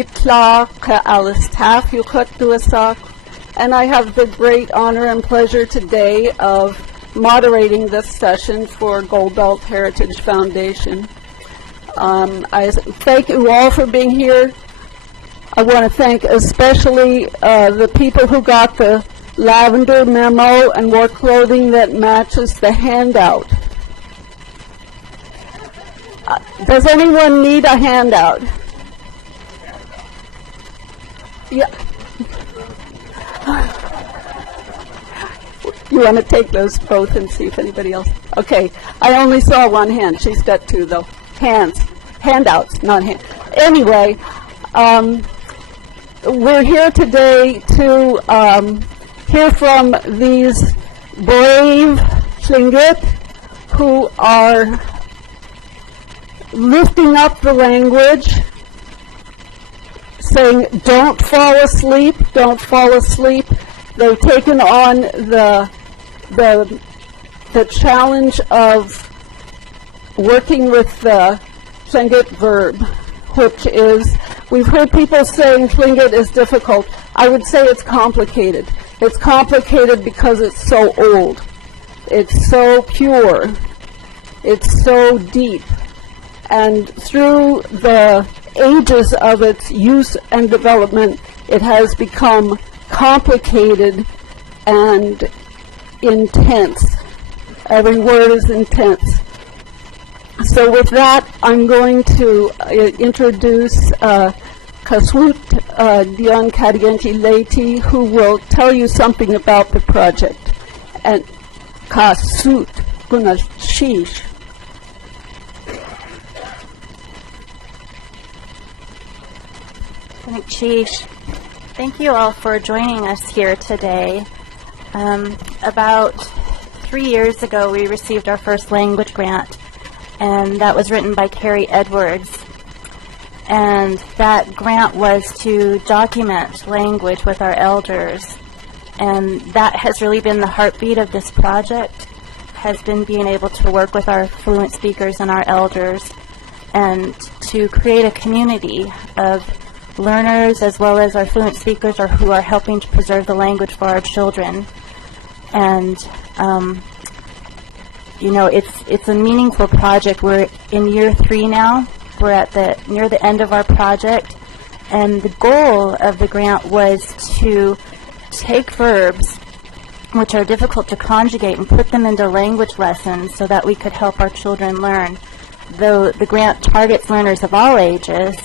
Mitla ka alistaf yukut duasak, and I have the great honor and pleasure today of moderating this session for Goldbelt Heritage Foundation. I thank you all for being here. I want to thank especially the people who got the lavender memo and wore clothing that matches the handout. Does anyone need a handout? Yeah. You want to take those both and see if anybody else? Okay. I only saw one hand. She's got two, though. Handouts, not hands. Anyway, we're here today to hear from these brave Tlingit who are lifting up the language, saying, don't fall asleep, don't fall asleep. They've taken on the challenge of working with the Tlingit verb, which is, we've heard people saying Tlingit is difficult. I would say it's complicated. It's complicated because it's so old. It's so pure. It's so deep. And through the ages of its use and development, it has become complicated and intense. Every word is intense. So with that, I'm going to introduce IIDionne Cadiente-Laiti, who will tell you something about the project. And Kasut Gunashish. Thank you all for joining us here today. About 3 years ago, we received our first language grant, and that was written by Carrie Edwards. And that grant was to document language with our elders. And that has really been the heartbeat of this project, has been being able to work with our fluent speakers and our elders and to create a community of learners as well as our fluent speakers who are helping to preserve the language for our children. And you know, it's a meaningful project. We're in year 3 now. We're at near the end of our project, and the goal of the grant was to take verbs which are difficult to conjugate and put them into language lessons so that we could help our children learn. Though the grant targets learners of all ages,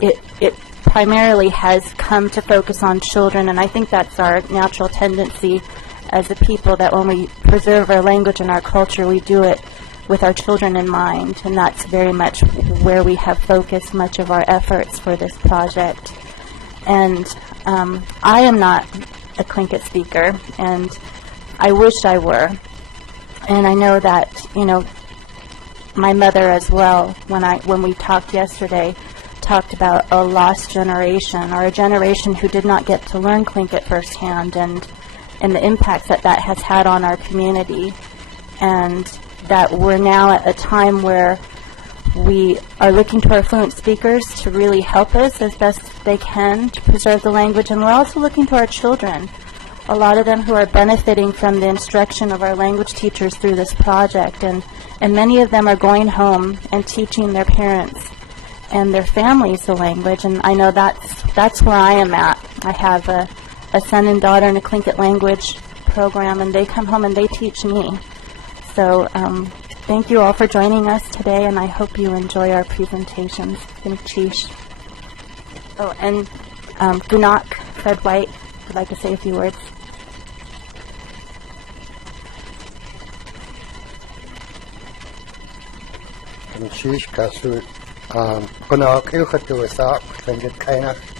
it primarily has come to focus on children, and I think that's our natural tendency as a people, that when we preserve our language and our culture, we do it with our children in mind, and that's very much where we have focused much of our efforts for this project. And I am not a Tlingit speaker, and I wish I were. And I know that, you know, my mother as well, when we talked yesterday, talked about a lost generation, or a generation who did not get to learn Tlingit firsthand, and the impacts that that has had on our community. And that we're now at a time where we are looking to our fluent speakers to really help us as best they can to preserve the language, and we're also looking to our children, a lot of them who are benefiting from the instruction of our language teachers through this project, and many of them are going home and teaching their parents and their families the language. And I know that's where I am at. I have a son and daughter in a Tlingit language program, and they come home and they teach me. So thank you all for joining us today, and I hope you enjoy our presentations. Oh, and Gunak, Fred White, would like to say a few words.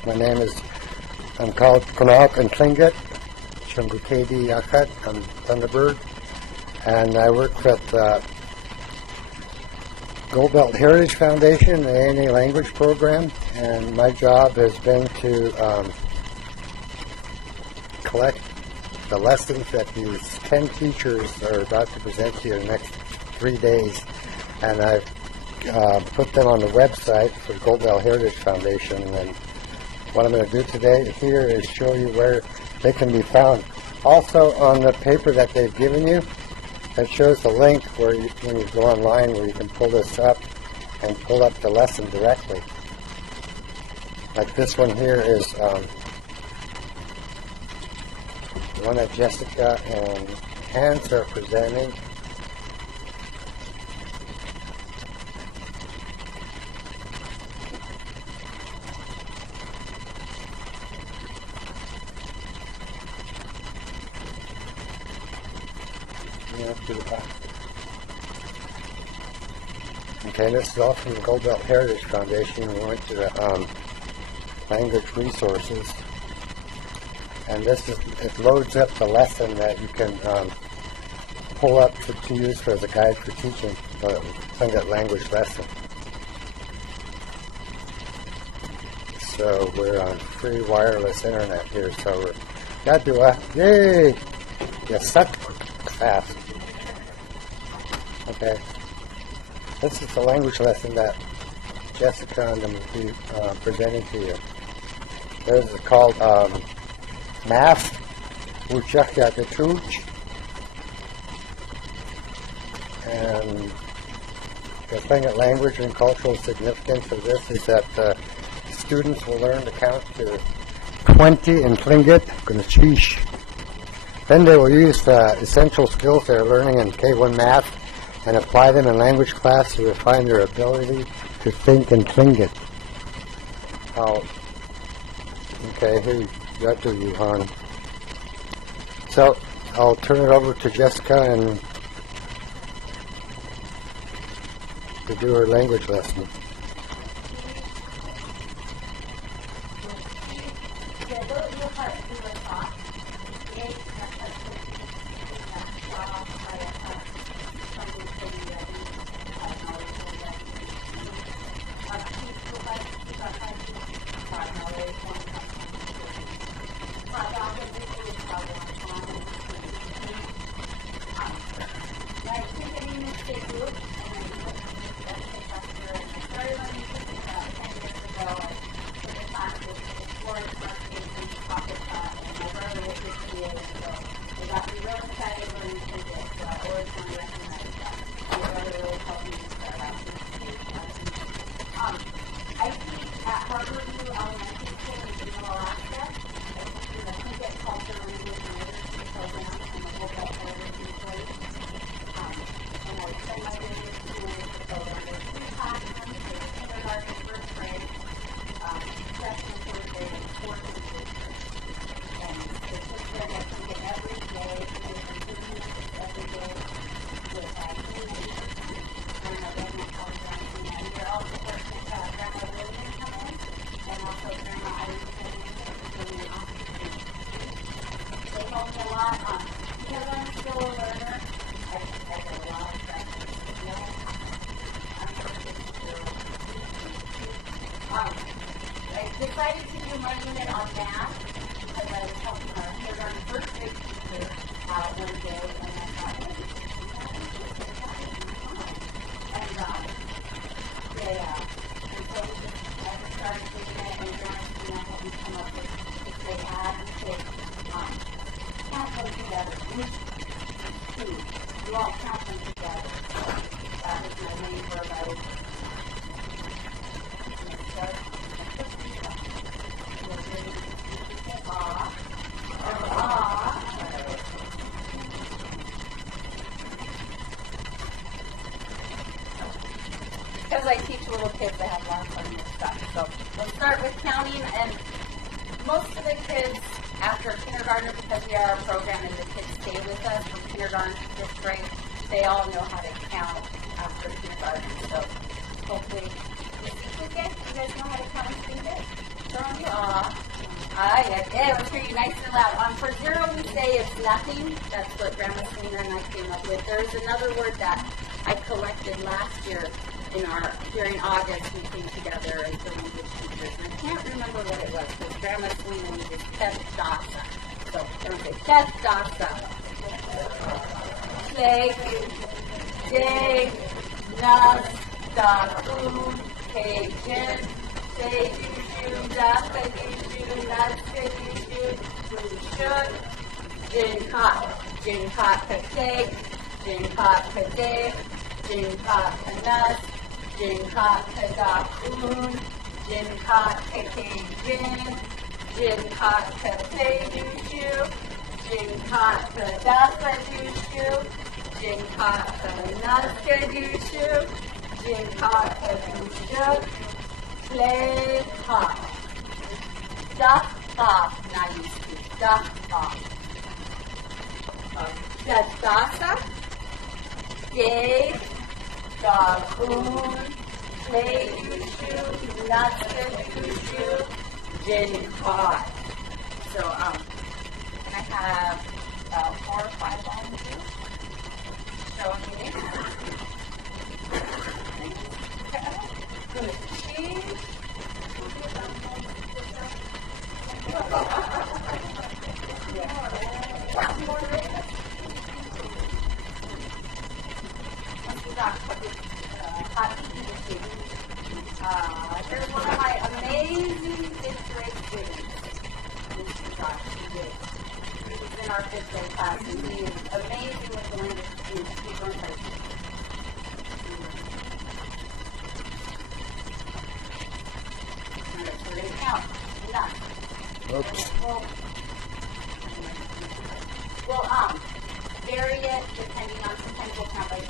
My name is, I'm called Kunak and Tlingit, Shungukedi Yakat, I'm Thunderbird, and I work with Goldbelt Heritage Foundation, the ANA language program, and my job has been to collect the lessons that these 10 teachers are about to present to you in the next 3 days, and I've put them on the website for Goldbelt Heritage Foundation. And what I'm going to do today here is show you where they can be found. Also, on the paper that they've given you, it shows the link where you, when you go online, where you can pull this up and pull up the lesson directly. Like this one here is the one that Jessica and Hans are presenting. Okay, this is all from the Goldbelt Heritage Foundation. We went to the language resources, and this is, it loads up the lesson that you can pull up to use for as a guide for teaching the Tlingit language lesson. So we're on free wireless internet here, so we're got to yay! You suck fast. Okay. This is the language lesson that Jessica and them will be presenting to you. This is called Math Uchakya Tuch. And the thing at language and cultural significance of this is that students will learn to count to 20 in Tlingit, Gunachish. Then they will use the essential skills they're learning in K1 math and apply them in language class to refine their ability to think in Tlingit. Okay, here you got to you, Han. So I'll turn it over to Jessica and to do her language lesson. Decided to do my unit on math because I was helping our kindergarten first grade teacher out one day, and I thought, hey, and so we just, I just started doing it, and John's going to help me come up with, if they add and say, count them together. Two. You all count them together. That was my main verb I was start. Because I teach little kids, I have lots of new stuff. So we'll start with counting, and most of the kids after kindergarten, because we are a program and the kids stay with us from kindergarten to fifth grade, they all know how to count after kindergarten. So hopefully, you guys know how to count and do this. Yeah, let's hear you nice and loud. For zero, we say it's nothing. That's what Grandma Selena and I came up with. There's another word that I collected last year during August. We came together as the language teachers, and I can't remember what it was because Grandma Selena needed Testasa. So everyone say Testasa. Shake, nas, Daphne, Cajun, say you, Daphne, you, Master, you, should, Jin hot, Katzeek, Jin hot, Katzeek, Jin hot, Kanas, Jin hot, Daphne, Jin hot, Cajun, Jin hot, Katzeek, Jin hot, Daphne, Jin hot, Kanas, Jin hot, play hot. Duck off, now you speak. Duck off. Dasa, gay, dagoon, play shoe, nuts shoe, gin hot. So, and I have 4 or 5 volunteers. So, cheese. Here's one of my amazing 5th grade students. He's in our 5th grade class, and he is amazing with the language. He's learned how to so they count. Enough. Oops. Well, vary it depending on, sometimes we'll count by 2,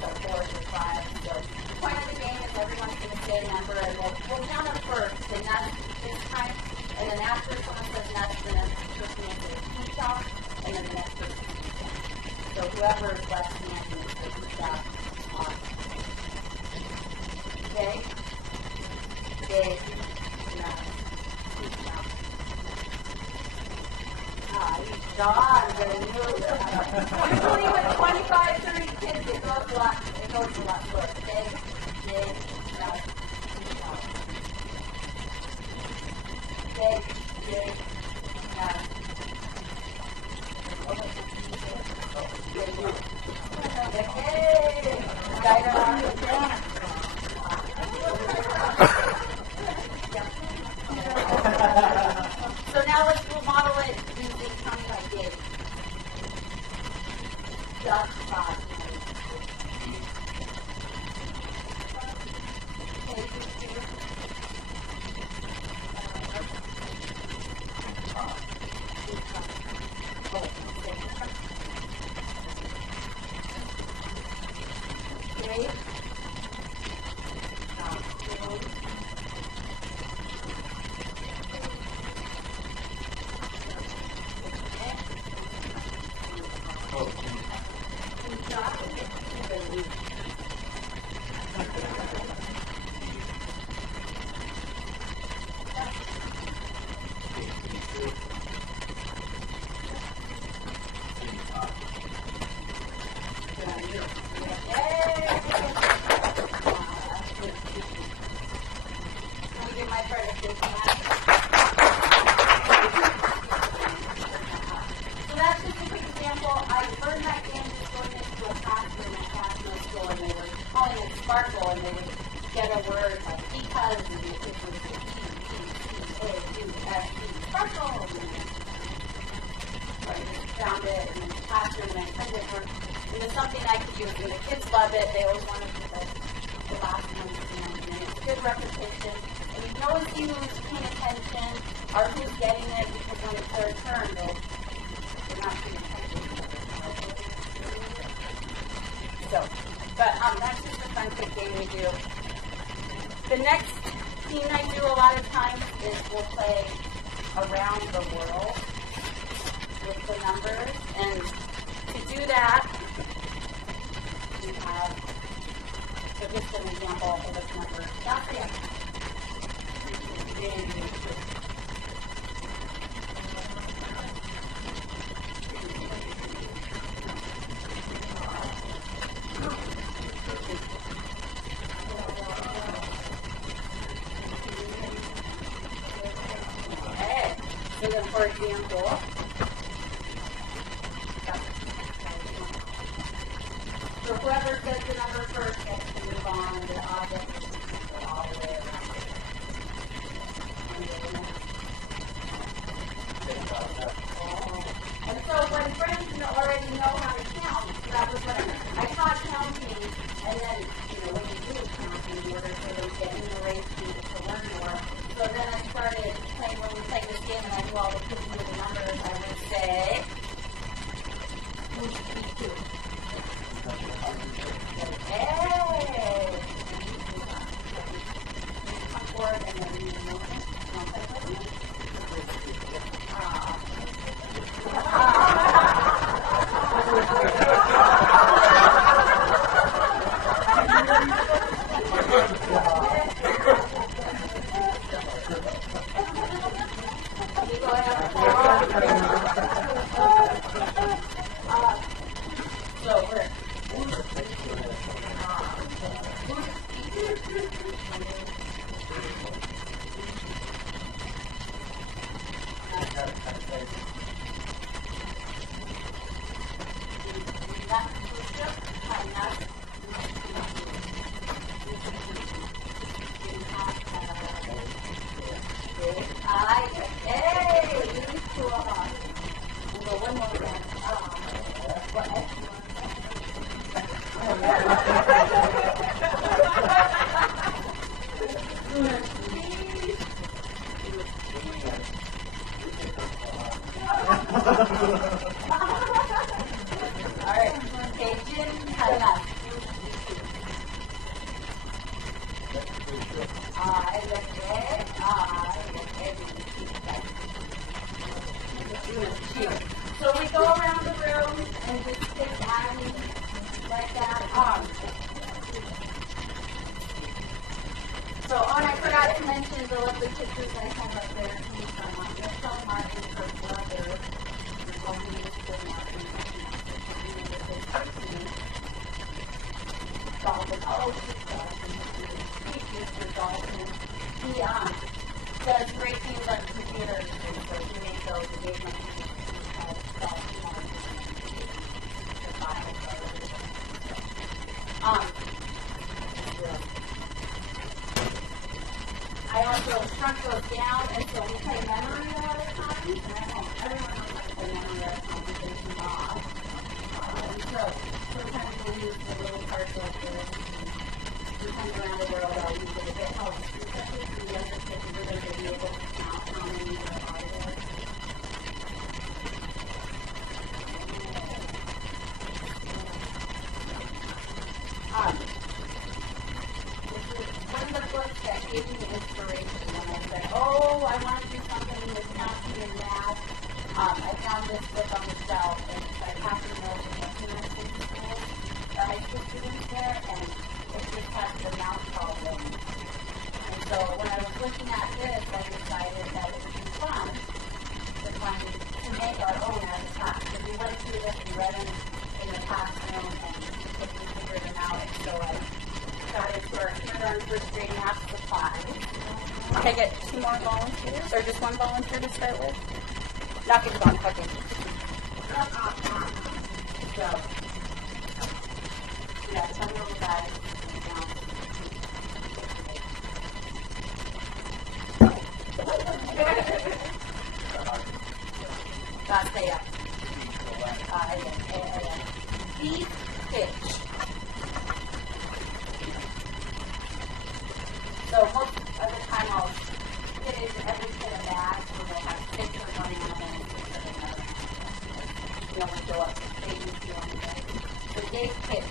so 4 or 5. So the point of the game is everyone's going to say a number, and we'll count them first, and that's this time, and then after someone says nuts, then the person will say a peach off, and then the next person will say peach. So whoever is left standing is the peach off on. Okay? Big, nuts, peach off. God, usually with 25, 30 kids, it goes a lot slower. Big, nuts, big, nuts. Hey, so now we'll model it using counting by gig. Duck spot. That's just a fun quick game we do. The next thing I do a lot of times is we'll play around the world with the numbers. And to do that, we have, so just an example of this number. Daphne. So then, for example, so whoever says the number first gets to move on the object all the way around. And so when friends already know how to count, that was what I taught counting, and then, when you do counting, in order for them to get in the race to learn more. So then I started playing, when we played this game, and I knew all the kids knew the numbers, I would say, who's two? Hey! Come forward, and then you know it. So we go around the room and we sit adding like that. So, I forgot to mention the lovely pictures I have up there. From Martin, her brother, Dalton. Oh, Mr. Dalton. He does great things on computers, so he made those and gave them I also shrunk those down, and so we play memory a lot of times, and I know everyone knows how to play memory at a competition law. So sometimes we'll use the little parts like this. We come around the world, I'll use it if it helps, especially for the younger kids, we're going to be able to count how many there are there. One of the books that gave me inspiration when I said, I want to do something with counting and math. I found this book on the shelf, and it's by Daphne in nursing school, the high school students there, and it just has the math problem. And so when I was looking at this, I decided that it would be fun to make our own as a class. Because we went through this and read them in the classroom and figured them out. And so I started to our kindergarten first grade math supplies. Can I get 2 more volunteers, or just 1 volunteer to start with? Not going to go on cooking. So, tell me what that is. Say up. Deep pitch. So most of the time I'll fit into every kid a bag, so they'll have 6 of one animal and 6 of another. You know, we go up to babies doing that. The big pitch.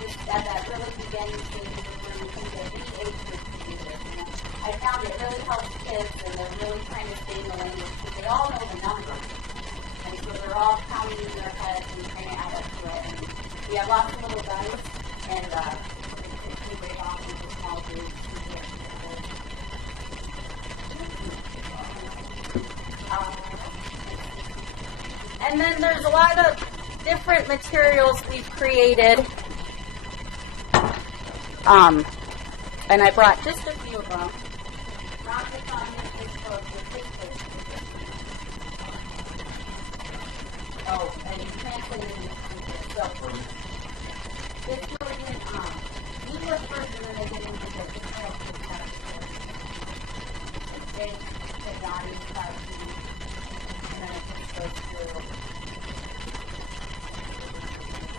just at that really beginning stage where we can get any age group to do this. And I found it really helps kids, and they're really trying to stay in the language because they all know the numbers. And so they're all counting in their heads and trying to add up to it. And we have lots of little dice, and we break off into small groups. And then there's a lot of different materials we've created. And I brought just a few of them. Not just on this book, but this book. Oh, and you translated it into so this version, English version, and they get into the details of the characters. They not even start to, and then it just goes through.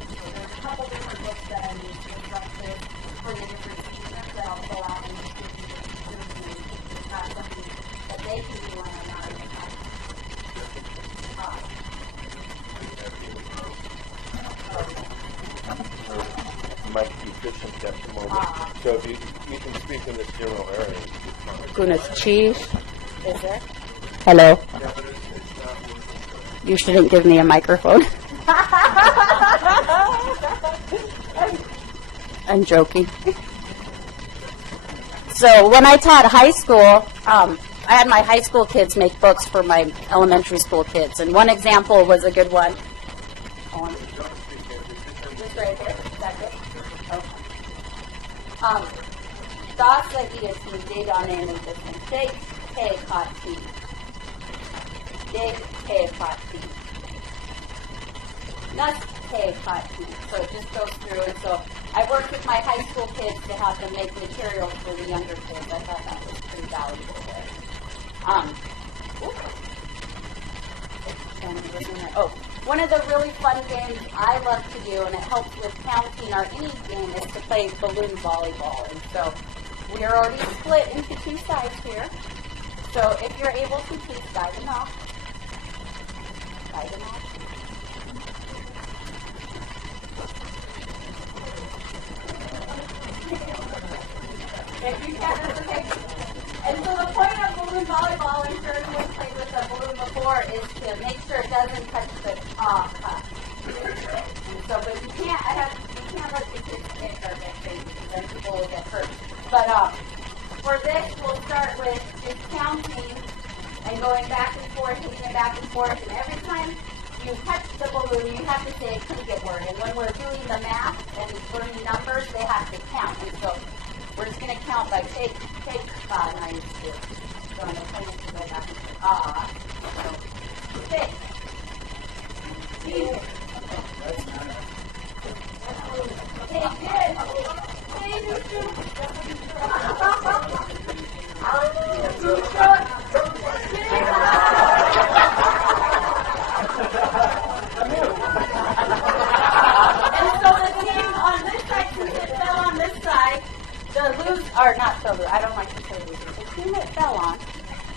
So there's a couple different books that I need to instructed for the different seasons that I'll pull out and just give you the it's not something that they can do when I'm not in the house. Might be efficient at the moment. So if you can speak in this general area. Goodness, cheese. Is there? Hello. You shouldn't give me a microphone. I'm joking. So when I taught high school, I had my high school kids make books for my elementary school kids, and one example was a good one. Just right here. Is that good? Okay. Das IIDionne is this one. Katzeek. So it just goes through, and so I worked with my high school kids to have them make materials for the younger kids. I thought that was pretty valuable there. One of the really fun games I love to do, and it helps with counting or any game, is to play balloon volleyball. And so we are already split into two sides here. So if you're able to, please guide them off. Guide them off. If you can, that's okay. And so the point of balloon volleyball, I'm sure everyone's played with a balloon before, is to make sure it doesn't touch the cup. And so, but you can't let the kids get hurt, because then people will get hurt. But for this, we'll start with just counting and going back and forth, hitting it back and forth, and every time you touch the balloon, you have to say a Tlingit word. And when we're doing the math and learning numbers, they have to count. And so we're just going to count by take, and I used to do it. So I'm going to go back and say, so, take, good. And so the team on this side, since it fell on this side, I don't like to say losers. The team that fell on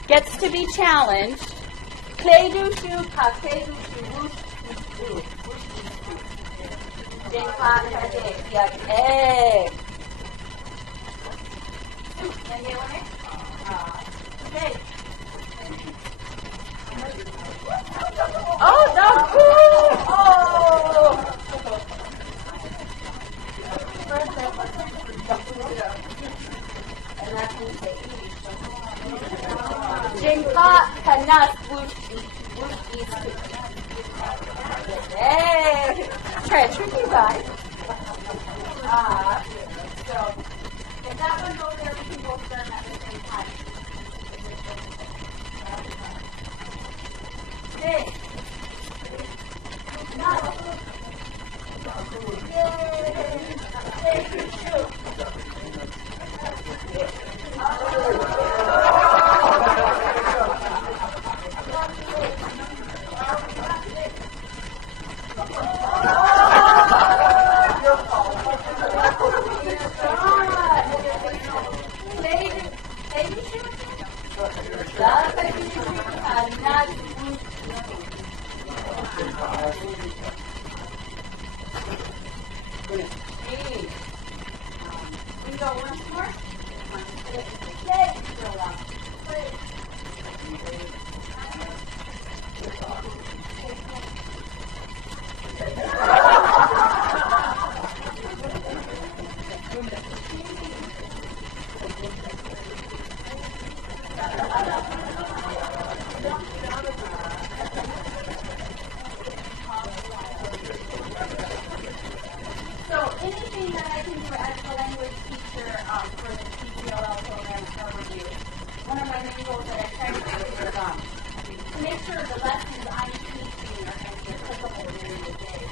gets to be challenged. Oh, no! Oh! And that's when you say Jinka kanas whoosh east. Hey! Try to trick you guys. So, if that one goes there, we can both start at the same time. Okay. Hey. We can go once more. Yay. Real loud. So anything that I can do as a language teacher for the TCLL program is overview. One of my main goals that I try to do is to make sure the lessons I'm teaching are going to be applicable during the day.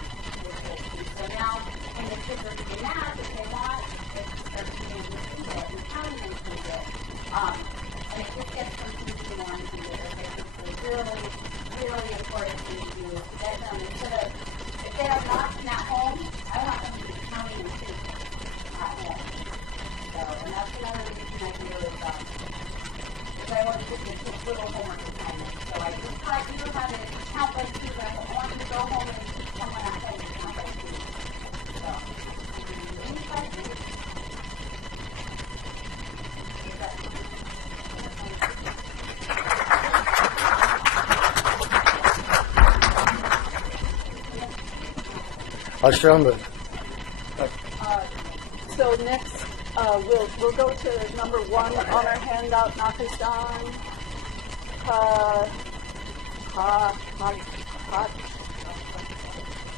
So now when the kids are doing math, if they want, they can start doing Littlefield and counting in Littlefield. And it just gets them thinking more into it. It's really, really important to do get them instead of if they have knocking at home, I want them to be counting and thinking at home. So, and that's another reason I do is I want to give the kids little homework assignments. So I just taught you how to count by two. I want you to go home and teach someone at home to count by two. So, any questions? I'll show them the. So next, we'll go to number 1 on our handout, Nakastan.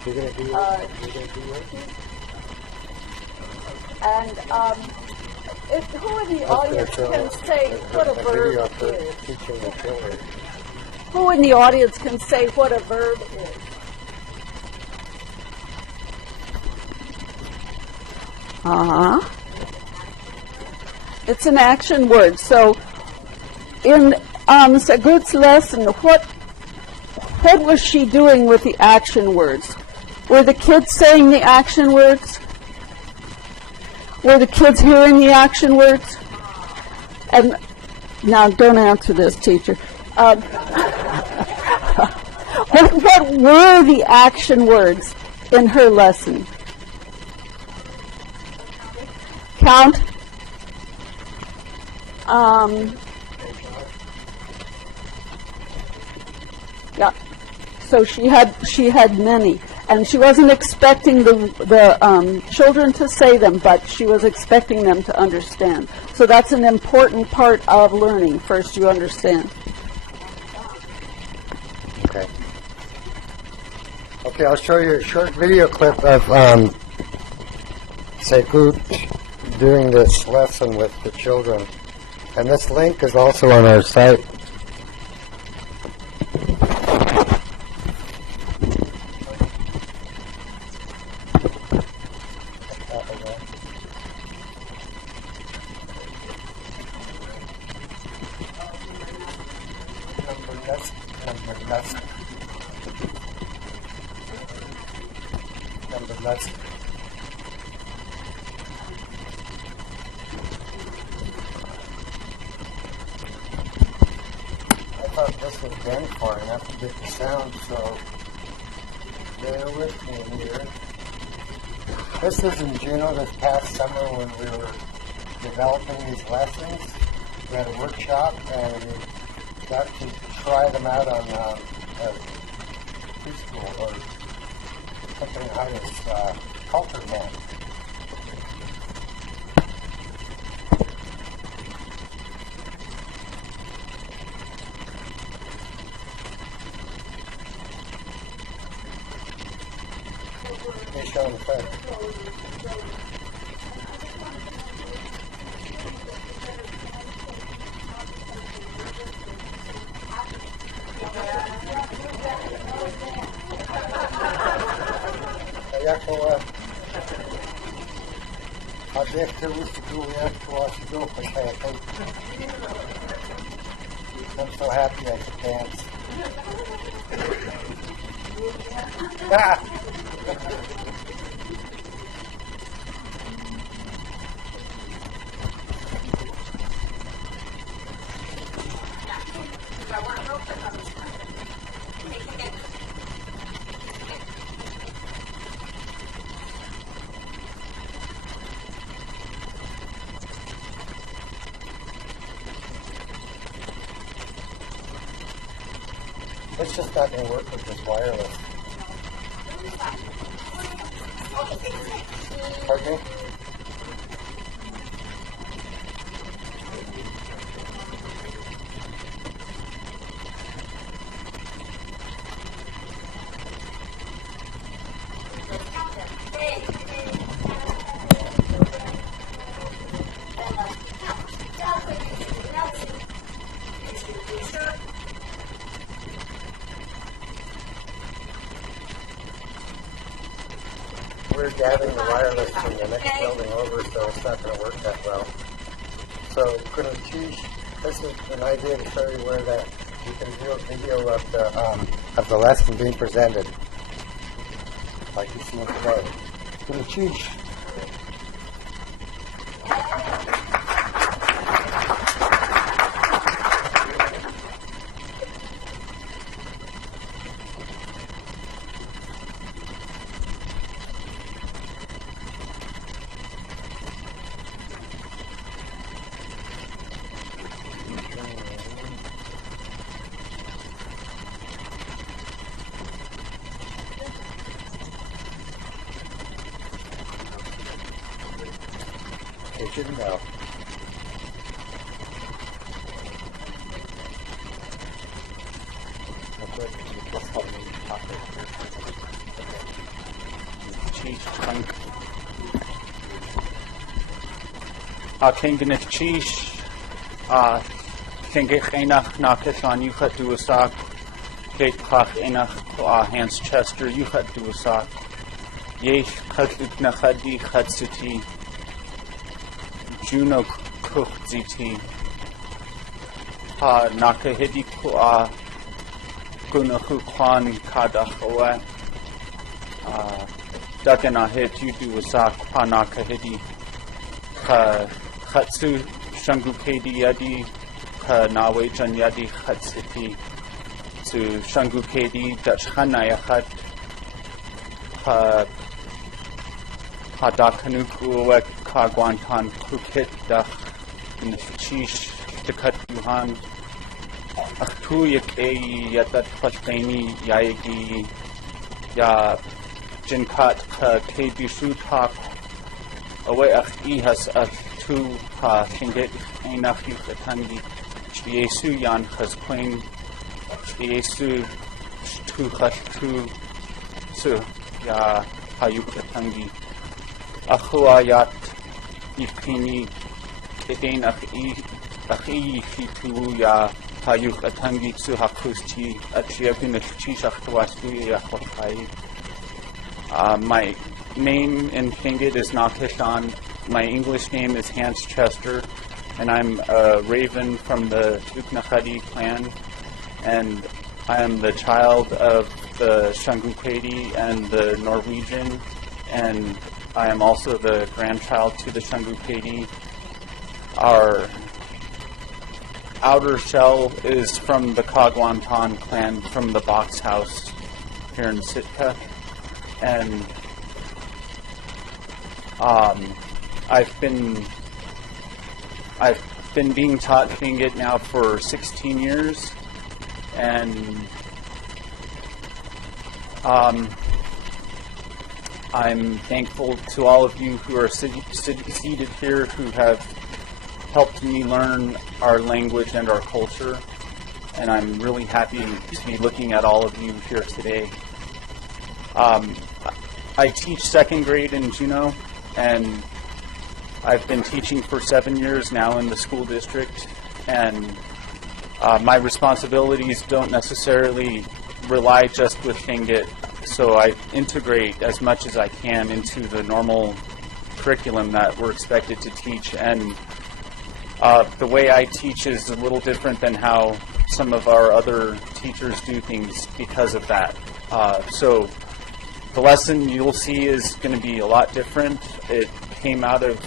You're going to do yours? And who in the audience can say what a verb is? Teaching the children. Who in the audience can say what a verb is? It's an action word. So in Sagut's lesson, what was she doing with the action words? Were the kids saying the action words? Were the kids hearing the action words? And now, don't answer this, teacher. What were the action words in her lesson? Count. Yeah. So she had many, and she wasn't expecting the children to say them, but she was expecting them to understand. So that's an important part of learning. First, you understand. Okay. Okay, I'll show you a short video clip of Sagut doing this lesson with the children. And this link is also on our site. I thought this was done far enough to get the sound, so bear with me here. This is in Juneau this past summer when we were developing these lessons. We had a workshop and we got to try them out on preschool or something out as culture camp. I'm so happy I could dance. It's just not going to work with this wireless. Pardon me? We're gathering the wireless from the next building over, so it's not going to work that well. So, going to teach. This is an idea to show you where that you can do a video of the lesson being presented, like you see today. Going to teach. It shouldn't go. Tlingit Chish, Tlingit Enach Nakashan Yuchat Duasak, Kate Klach Enach HansChester Yuchat Duasak, Yesh Katzeek Nachadi Katzeek, Juno Kuchziti, Ha Nakahidi Kua Gunahu Kwan Kadahoa, Daganahit Yuduasak, Ha Nakahidi. Katsu Shangukedi Yadi Nawe Jan Yadi Katsiti to Shangukedi Dutch Hanayachat Hadakanuku Kagwantan Kukit Dach Nishish Dekat Yuhan Aktuyak A Yatat Fatani Yagi Ya Jinkat Kabishu Top away has a two Tlingit Enach Yukatangi Yesu Yan has Queen Yesu two has two so ya Hayukatangi Ahuayat Yipini Kedin Ahi Fitu ya Hayukatangi Suhakusti Achiabin Chishachwastu Yahotai. My name in Tlingit is Nakashan. My English name is HansChester, and I'm a raven from the Uknachadi clan, and I am the child of the Shangukedi and the Norwegian, and I am also the grandchild to the Shangukedi. Our outer shell is from the Kagwantan clan, from the box house here in Sitka, and I've been being taught Tlingit now for 16 years, and I'm thankful to all of you who are seated here who have helped me learn our language and our culture, and I'm really happy to be looking at all of you here today. I teach second grade in Juneau, and I've been teaching for 7 years now in the school district, and my responsibilities don't necessarily rely just with Tlingit, so I integrate as much as I can into the normal curriculum that we're expected to teach, and the way I teach is a little different than how some of our other teachers do things because of that. So the lesson you'll see is going to be a lot different. It came out of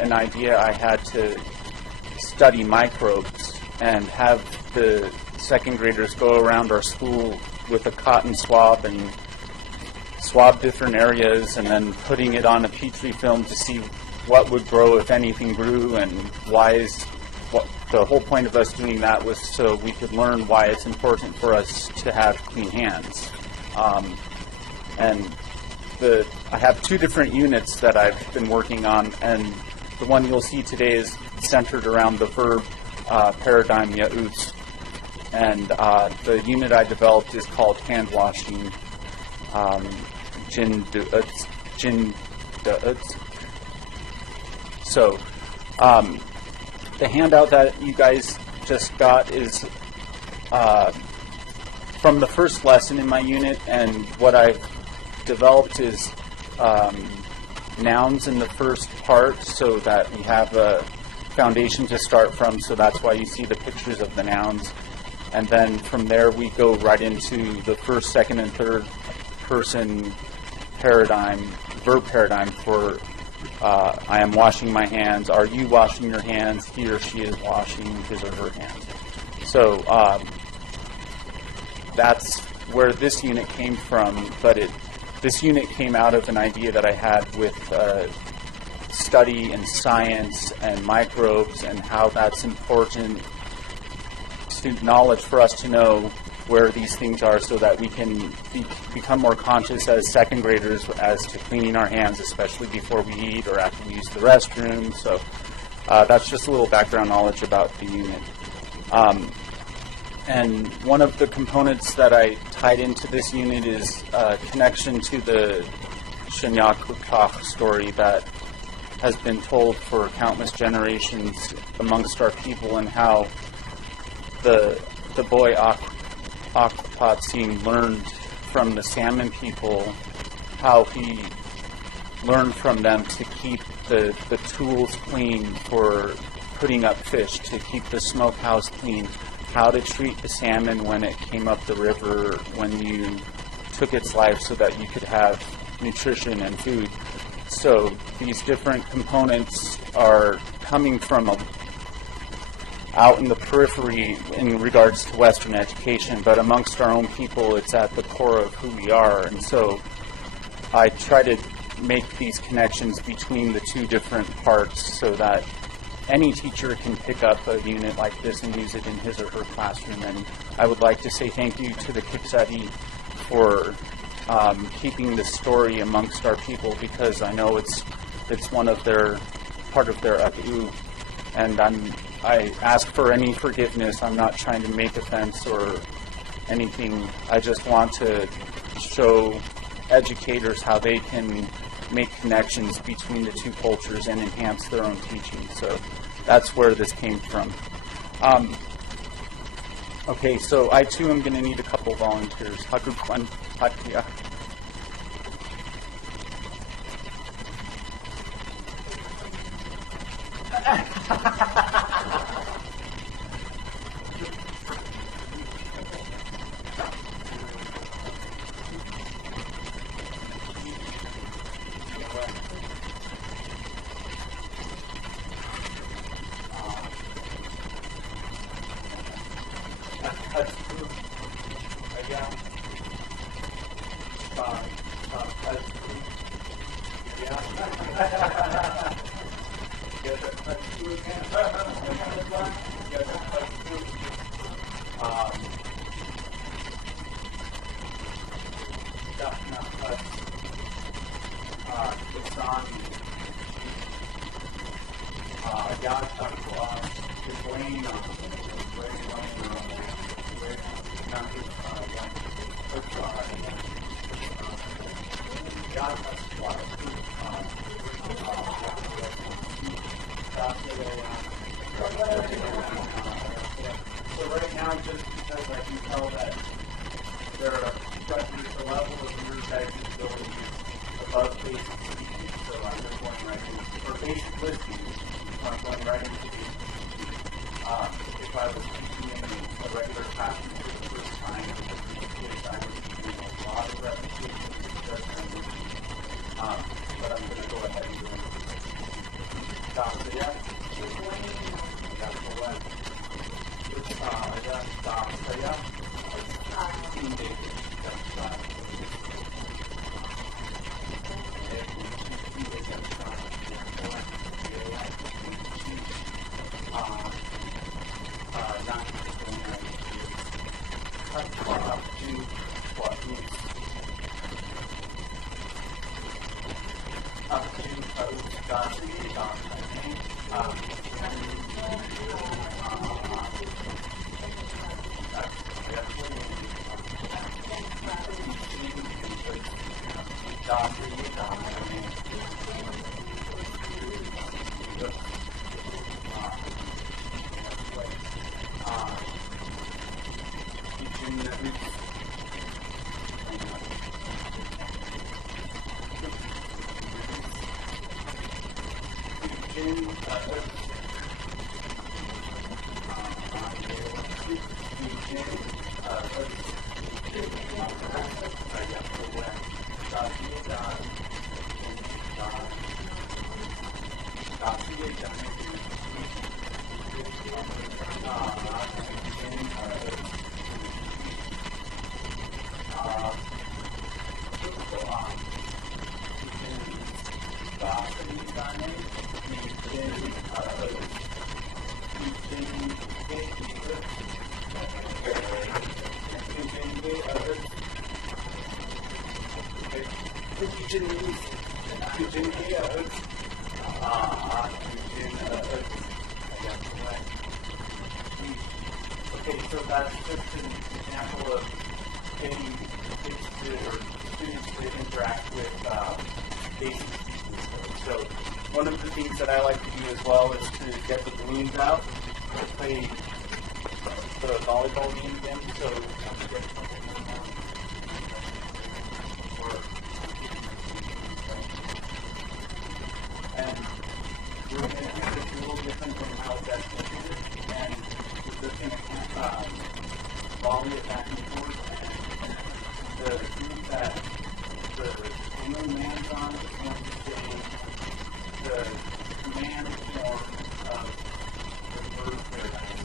an idea I had to study microbes and have the second graders go around our school with a cotton swab and swab different areas and then putting it on a petri film to see what would grow if anything grew and the whole point of us doing that was so we could learn why it's important for us to have clean hands. And I have two different units that I've been working on, and the one you'll see today is centered around the verb paradigm ya'utz. And the unit I developed is called hand washing, jin da'utz. So the handout that you guys just got is from the first lesson in my unit, and what I've developed is nouns in the first part so that we have a foundation to start from, so that's why you see the pictures of the nouns. And then from there we go right into the first, second, and third person paradigm, verb paradigm for I am washing my hands, are you washing your hands, he or she is washing his or her hands. So that's where this unit came from, but this unit came out of an idea that I had with study in science and microbes and how that's important to knowledge for us to know where these things are so that we can become more conscious as second graders as to cleaning our hands, especially before we eat or after we use the restroom. So that's just a little background knowledge about the unit. And one of the components that I tied into this unit is a connection to the Shinyaku story that has been told for countless generations amongst our people, and how the boy Akpatsin learned from the salmon people, how he learned from them to keep the tools clean for putting up fish, to keep the smokehouse clean, how to treat the salmon when it came up the river, when you took its life so that you could have nutrition and food. So these different components are coming from out in the periphery in regards to Western education, but amongst our own people, it's at the core of who we are. And so I try to make these connections between the two different parts so that any teacher can pick up a unit like this and use it in his or her classroom. And I would like to say thank you to the Katzeek for keeping this story amongst our people, because I know it's one of their, part of their aku. And I ask for any forgiveness. I'm not trying to make offense or anything. I just want to show educators how they can make connections between the two cultures and enhance their own teaching. So that's where this came from. Okay, so I too am going to need a couple volunteers. Hakukwan Hatia. So right now, just because I can tell that there are the level of your guys' ability is above basic speaking, so I'm just going right into, for basic listening, so I'm going right into the, if I was teaching in a regular classroom for the first time, I would be doing a lot of repetitions, but I'm going to go ahead and do it. Stop it, yeah? That's the left. Stop it, yeah? Okay, so that's just an example of getting kids to, or students to interact with basic skills. So one of the things that I like to do as well is to get the balloons out to play the volleyball game again. So and we're going to do this a little different from how that's configured. And we're just going to volley it back and forth. And the group that the balloon lands on is going to say the command form of the bird paradise.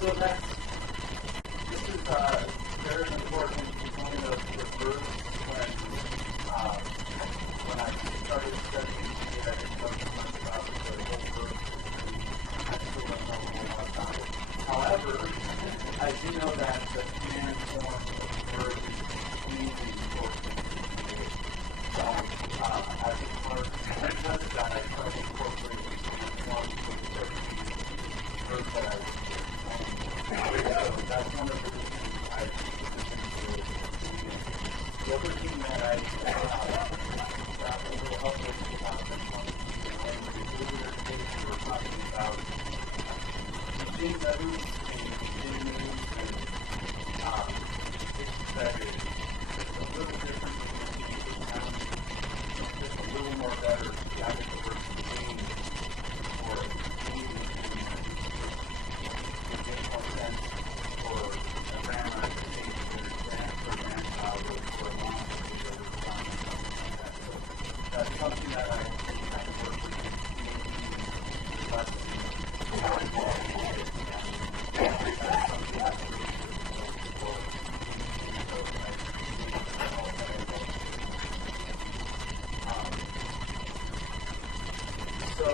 So that's, this is very important component of the verbs when I started studying it, I didn't know too much about the whole verb. I still don't know a whole lot about it. However, I do know that the command form of the verb is extremely important. So, as a part, because of that, I started incorporating work that I was doing. So that's one of the reasons I do. The other thing that I that will help us about the we were talking about teaching letters and teaching news and it's that it's a little different just a little more better having the words between or reading to get more sense for a grandma to take their grandchild or a mom to do their son or something like that. So that's something that I think I can work with the community less so,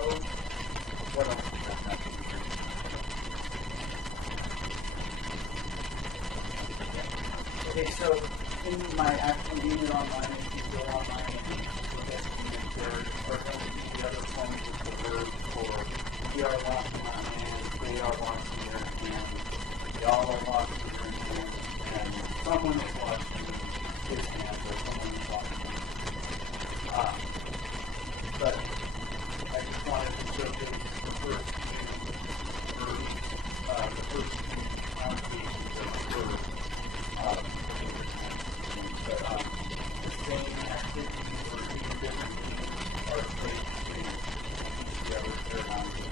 what else? Okay, so in my actual unit online, if you go online and look at there are going to be the other forms of the verb for we are washing our hands, they are washing their hands, y'all are washing your hands, and someone is washing his hands or someone is washing his hands. But I just wanted to show you the first two connotations of the verb. But the same activities or even different things are placed in the other paradigms.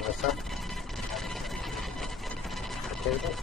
Melissa? Table?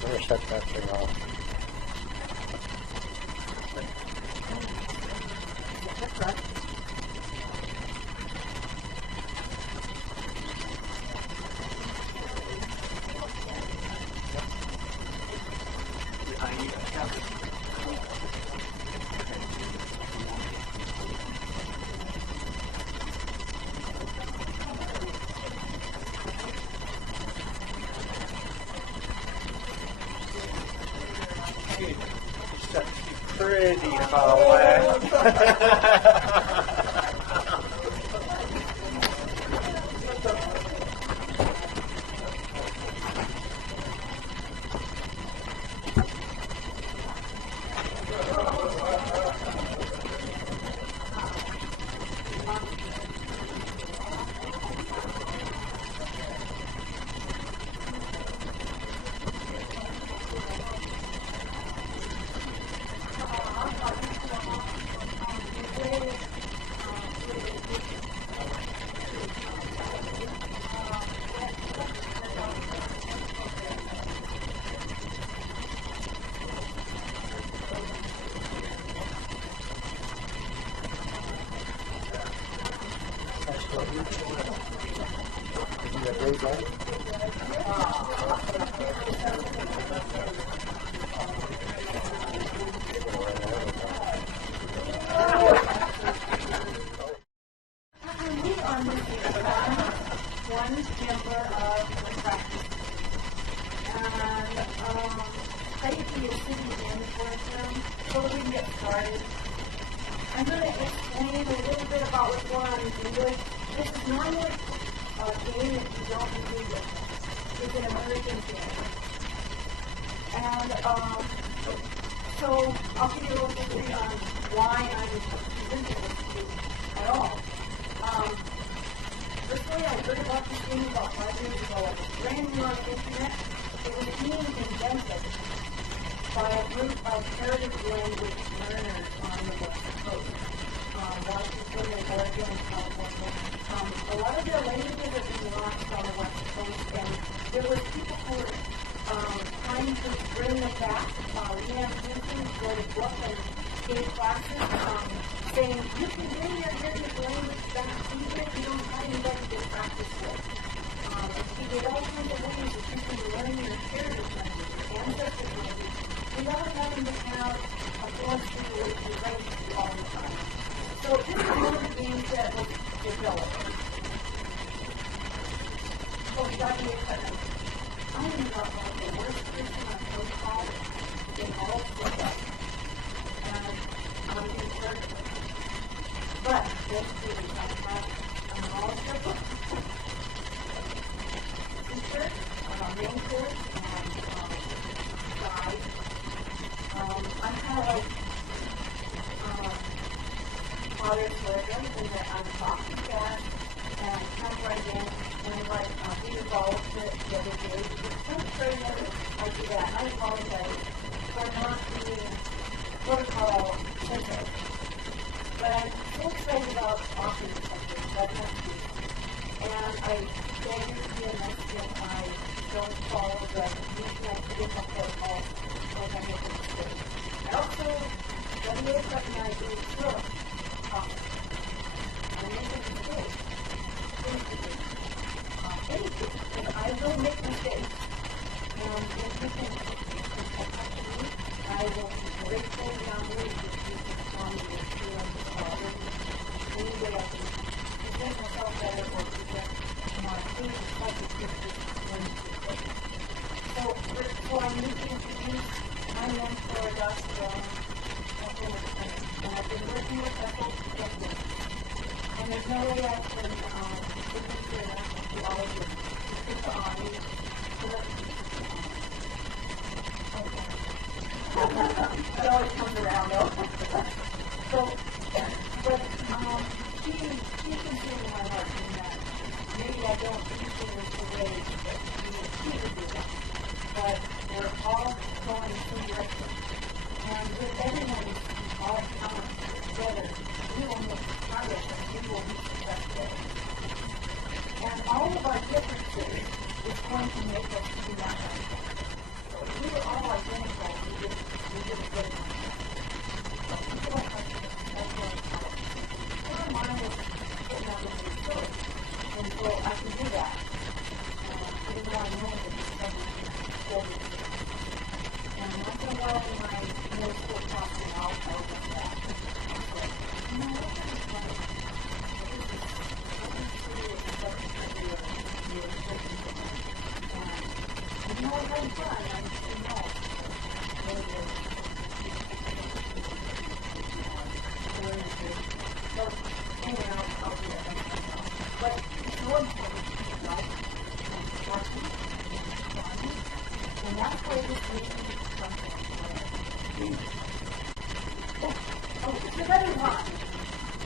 Let me shut that thing off. Pretty hard. I'm going to explain a little bit about what's going on in English. This is normally a game that you don't do with. It's an American game. And So I'll give you a little history on why I'm presenting this to you at all. Originally, I heard about this thing about 5 years ago. It was brand new on the internet. It was being invented by a group of heritage language learners on the West Coast. Washington and Oregon and California. A lot of their languages have been lost on the West Coast, and there were people who were trying to bring them back. We have students go to book and gave classes saying, you can bring your heritage language back, even if you don't have anybody to practice with. And so they all kinds of ways that you can learn your heritage language, your ancestral language, without having to have a forced situation right all the time. So this is one of the games that was developed. Oh, Daphne, I am not the worst person on phone call in all of Sitka. And I'm being hurt. But let's see, I have an all Sitka t-shirt, main course, and guide. I have father's children, and that I'm talking fast, and come right in, and like, be involved the other day. I'm afraid that I do that. I apologize for not being protocol centered. But I'm so excited about talking to something. That's my piece. And I beg you to be a mess that I don't follow the usual protocol when I make a mistake. I also, when you recognize you still talking. I make a mistake. And I will make mistakes. And if you can touch me, I will be grateful down here if you can tell me your feelings about it. Any way I can present myself better or present my feelings like a picture when you speak. So I'm looking to you. My mentor, Dr. and I've been working with Ethel together. And there's no way I can signature enough to all of you to put the audience to let me it always comes around though. So, but she's considering my heart in that maybe I don't do things the way that she would do them. But we're all going in two directions. And with everyone all coming together, we will make progress and we will be successful. And all of our differences is going to make us united. So if we were all identical, we didn't get it. But people don't like it. That's really hard. So my mind is putting out with these stories. And so I can do that. Even though I know that it's something that's and once in a while in my middle school talking, I'll tell them that. You know, what kind of fun is this? What is serious stuff that you're taking from me? And you know what I'm fun, I'm saying no. So anyway, I'll do that next time. But it's more important, right? Watching, fun, and that's why this meeting is something. Oh, it's another one.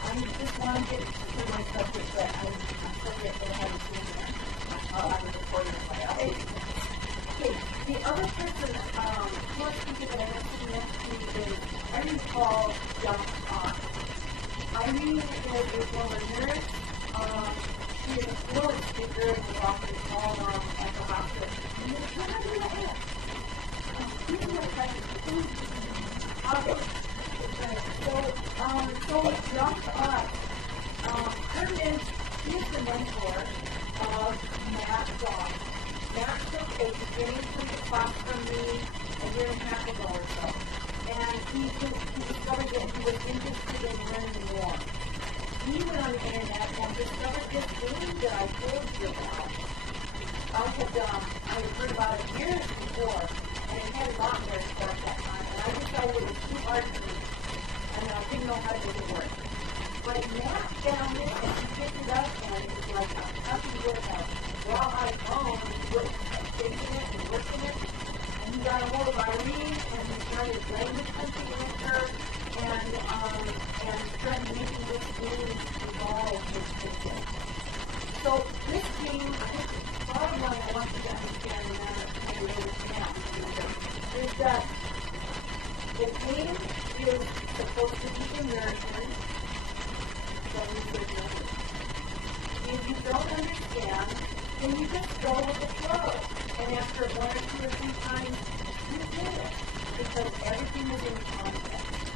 I just want to get to my subject, but I'm subject that I haven't seen yet. I'm recording it by okay. The other person, first speaker that I have to next to is Irene Paul Young. Irene is a former nurse. She is a fluent speaker and was often called at the hospital. Okay. So young to us, she is the mentor of Matt Dawn. Matt took a beginning from the class from me a year and a half ago or so. And he discovered that he was interested in learning more. He went on the internet and discovered this game that I told you about. I had heard about it years before, and it had not very far at that time, and I decided it was too hard for me, and I didn't know how to make it work. But Matt found it, and he picked it up, and it was like nothing with a raw high phone, he was taking it and working it, and he got a hold of Irene and he started language coaching with her and started making this really evolve with kids. So this game, bottom line I want you to understand and understand is that the game is supposed to be the nourishment that we give you. If you don't understand, then you just go with the flow. And after 1 or 2 or 3 times, you get it. Because everything is in context.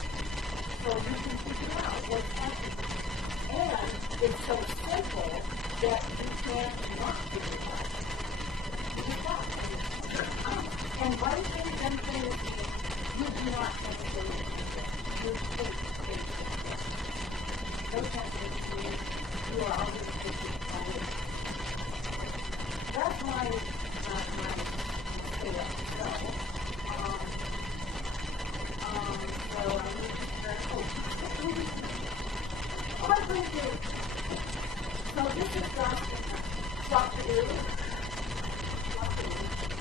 So you can figure out what's happening. And it's so simple that you can't not figure it out. You stop. And by the time you're done playing this game, you do not have to do it. You take it. Don't have to do it. You are always taking it. That's my scale. What I'm going to do, so this is Dr. U.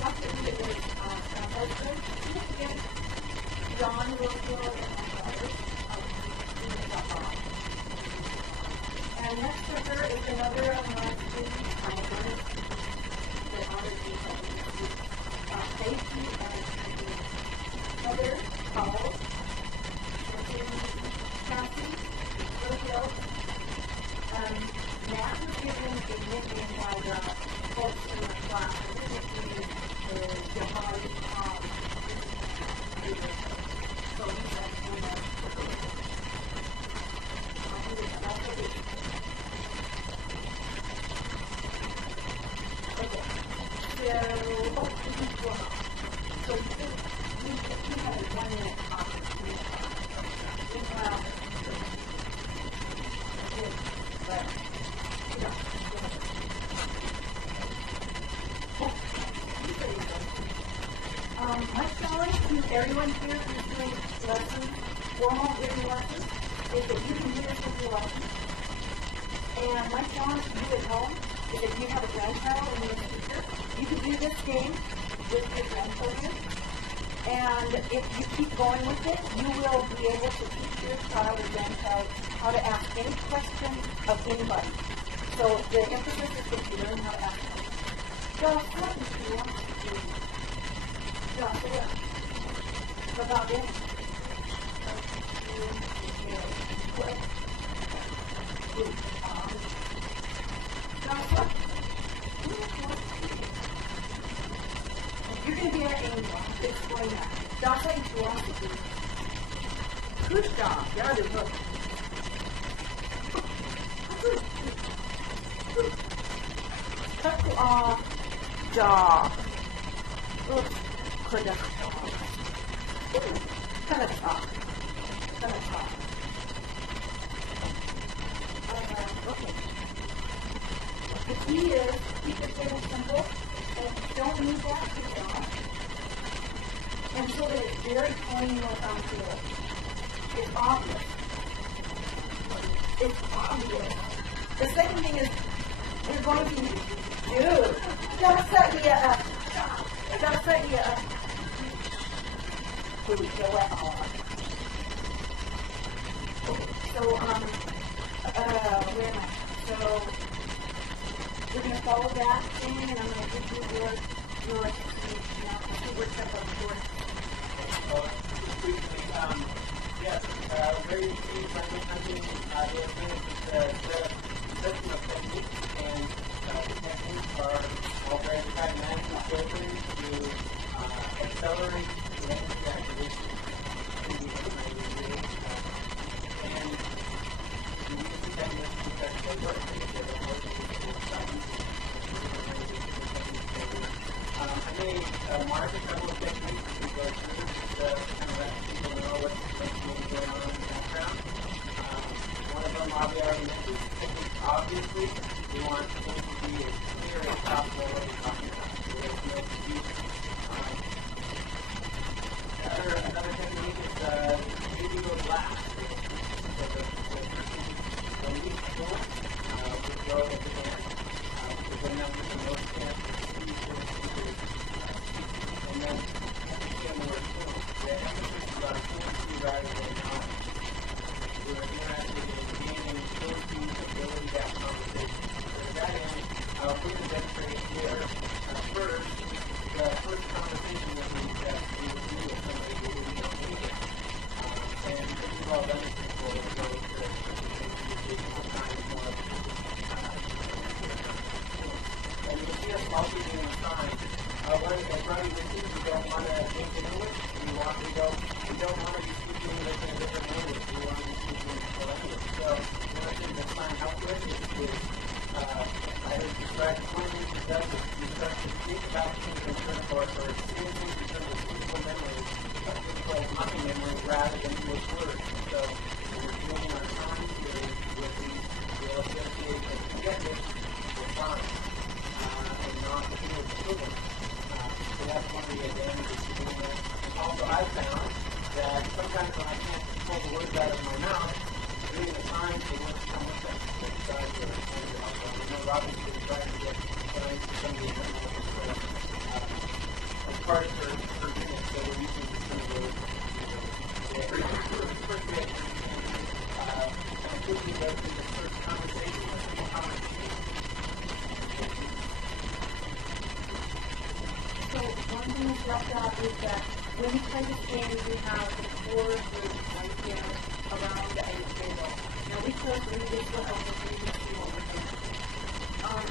Dr. U is my husband. John Littlefield and my daughter. And next to her is another of my students, that honors me. Stacy and Heather Powell. Katzeek, Littlefield. Matt was given a nickname by the folks in the class. His nickname is Jahari. So he's actually my So you have a 1 minute opportunity. My challenge to everyone here who's doing lessons, formal written lessons, is that you can do this with your lessons. And my challenge to you at home is that you have a grandchild and you're a teacher, you can do this game with your grandchildren. And if you keep going with it, you will be able to teach your child or grandchild how to ask any question of anybody. So the emphasis is that you learn how to ask questions. Josh, what do you want to do? Josh, what about this? Josh, what? You're going to be an angel. Explain that. That's what you want to do. Good job. Yeah, good look. Cut to off jaw. Oops. Could have kind of soft. Kind of soft. Okay. The key is keep it very simple and don't use that too long. And so that it's very plain what I'm doing. It's obvious. It's obvious. The second thing is we're going to do. Don't set me up. Don't set me up. Here we go. So, where am I? So, we're going to follow that thing, and I'm going to give you your works up on the board. Yes, very easy friendly hunting. Their thing is the system of techniques, and the techniques are all very pragmatic children to accelerate the energy activation. And we use the techniques because they work. I may mark a couple of techniques to go through to kind of let people know what's going on in the background. One of them, I'll be already mentioned. Obviously, we want things to be as clear as possible what we're talking about. So there's no excuse. Another technique is video blast. So the person, when we go, we go at the end. We're going to have the most chance to see and then well elementary school and go to educational time more. And you see us also doing time. One is running with you, we don't want to think in English. We want to go, we don't want to be speaking English in a different language. We want to be speaking the language. So one thing that time helps with is I have described one thing that does is you start to think about things in terms or seeing things in terms of physical memory, physical mind memory rather than English words. So when we're doing our time series with we'll associate and forget this with time and not the English equivalent. So that's one of the advantages to doing that. Also, I've found that sometimes when I can't pull the words out of my mouth, doing the time to work so much that I know Robin's been trying to get time to some of the as part of her unit, so we're using some of those first bit and quickly go through the first conversation with the conversation. So one thing that's left out is that when we play this game, we have the four groups right here around the table. Now we chose to read this one over so you can see what we're doing.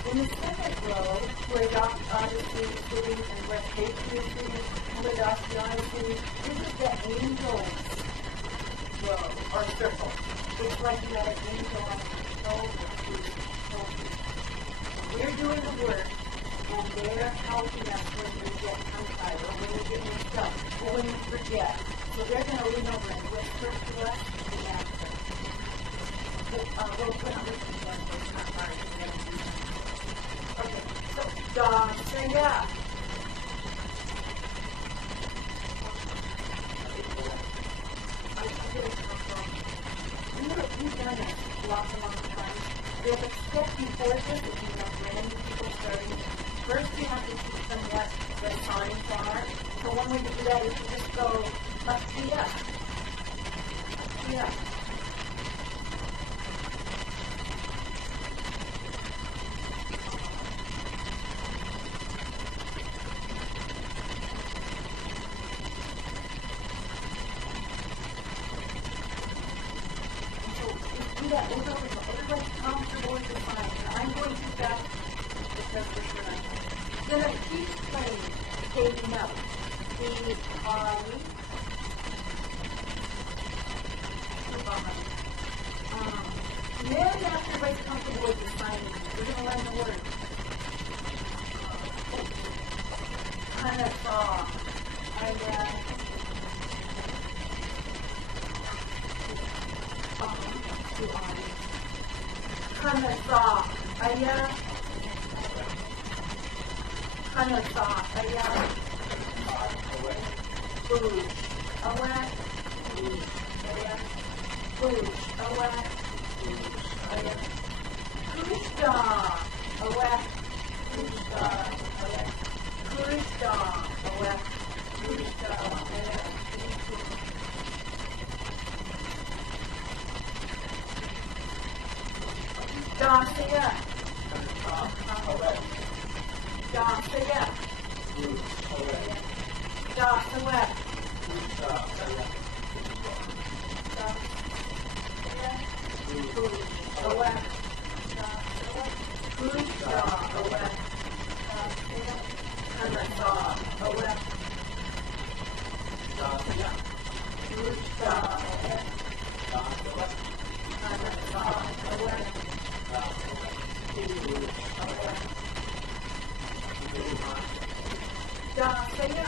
In the second row, where Dr. is sitting and where Casey is sitting and where Dr. is sitting, this is the angels row, or circle. It's like you got an angel on your shoulder. We're doing the work, and they're helping us when we get tongue-tied, or when we get mixed up, or when we forget. So they're going to lean over and whisper to us the answer. We'll put on this one, so it's not hard to get it. Okay, so Don, say yeah. We've done it lots and lots of times. There's a step before this if you have brand new people starting. First, you have to teach them what the signs are. So one way to do that is to just go up to yes. Yes. That over everybody's comfortable with the sign. And I'm going to back because we're tonight. Then I keep playing fading out. The then after everybody's comfortable with the sign, we're going to learn the word. Kind of saw. Kanasa, ayah. Kanasa, ayah. Food, awak. Ayah. Food, awak. Ayah. Krista, awak. Krista, ayah. Krista, awak. Krista, ayah. Daphne. Daphne.